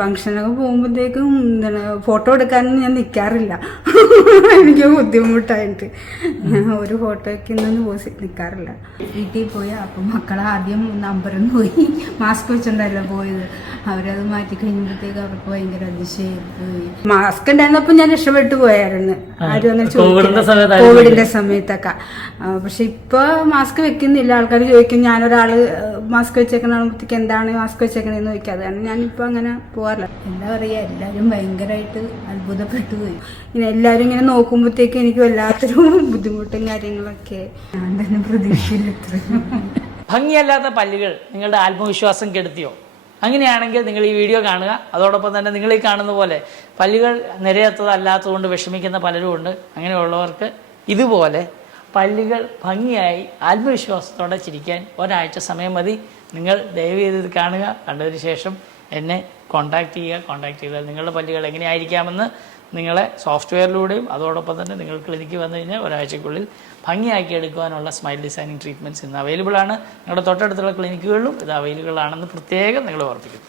ഫംഗ്ഷനൊക്കെ പോകുമ്പോഴത്തേക്കും എന്താണ് ഫോട്ടോ എടുക്കാനൊന്നും ഞാൻ നിൽക്കാറില്ല. എനിക്ക് ബുദ്ധിമുട്ടായിട്ട് ഒരു ഫോട്ടോയ്ക്ക് നിൽക്കാറില്ല. വീട്ടിൽ പോയി അപ്പം മക്കളെ ആദ്യം നമ്പറിന്ന് പോയി മാസ്ക് വെച്ചിട്ടുണ്ടല്ലോ പോയത്. അവരത് മാറ്റി കഴിഞ്ഞപ്പോഴത്തേക്ക് അവർക്ക് ഭയങ്കര അതിശയായി. മാസ്ക് ഉണ്ടായിരുന്നപ്പോൾ ഞാൻ രക്ഷപ്പെട്ടു പോയായിരുന്നു. ആരും അങ്ങനെ ചോദിക്കില്ല കോവിഡിന്റെ സമയത്തൊക്കെ. പക്ഷെ ഇപ്പൊ മാസ്ക് വെക്കുന്നില്ല. ആൾക്കാർ ചോദിക്കും, ഞാനൊരാള് മാസ്ക് വെച്ചേക്കണത്തേക്ക് എന്താണ് മാസ്ക് വെച്ചേക്കണെന്ന് ചോദിക്കാതെ. കാരണം ഞാനിപ്പോ അങ്ങനെ പോകാറില്ല. എന്താ പറയാ, എല്ലാരും ഭയങ്കരമായിട്ട് അത്ഭുതപ്പെട്ടു പോയി. ഇങ്ങനെ എല്ലാരും ഇങ്ങനെ നോക്കുമ്പോഴത്തേക്ക് എനിക്ക് വല്ലാത്തൊരു ബുദ്ധിമുട്ടും കാര്യങ്ങളൊക്കെ. ഞാൻ തന്നെ പ്രതീക്ഷയില്ല. ഭംഗിയല്ലാത്ത പല്ലുകൾ നിങ്ങളുടെ ആത്മവിശ്വാസം കെടുത്തിയോ? അങ്ങനെയാണെങ്കിൽ നിങ്ങൾ ഈ വീഡിയോ കാണുക. അതോടൊപ്പം തന്നെ നിങ്ങൾ ഈ കാണുന്ന പോലെ പല്ലുകൾ നിരയത്തതല്ലാത്തതുകൊണ്ട് വിഷമിക്കുന്ന പലരും ഉണ്ട്. അങ്ങനെയുള്ളവർക്ക് ഇതുപോലെ പല്ലുകൾ ഭംഗിയായി ആത്മവിശ്വാസത്തോടെ ചിരിക്കാൻ ഒരാഴ്ച സമയം മതി. നിങ്ങൾ ദയവ് ചെയ്ത് ഇത് കാണുക. കണ്ടതിന് ശേഷം എന്നെ കോൺടാക്റ്റ് ചെയ്യുക. കോൺടാക്റ്റ് ചെയ്താൽ നിങ്ങളുടെ പല്ലുകൾ എങ്ങനെയായിരിക്കാമെന്ന് നിങ്ങളെ സോഫ്റ്റ്വെയറിലൂടെയും അതോടൊപ്പം തന്നെ നിങ്ങൾ ക്ലിനിക്ക് വന്നു കഴിഞ്ഞാൽ ഒരാഴ്ചക്കുള്ളിൽ ഭംഗിയാക്കി എടുക്കുവാനുള്ള സ്മൈൽ ഡിസൈനിങ് ട്രീറ്റ്മെൻറ്റ്സ് ഇന്ന് അവൈലബിൾ ആണ്. നിങ്ങളുടെ തൊട്ടടുത്തുള്ള ക്ലിനിക്കുകളിലും ഇത് അവൈലബിൾ ആണെന്ന് പ്രത്യേകം നിങ്ങൾ ഓർമ്മിക്കുന്നു.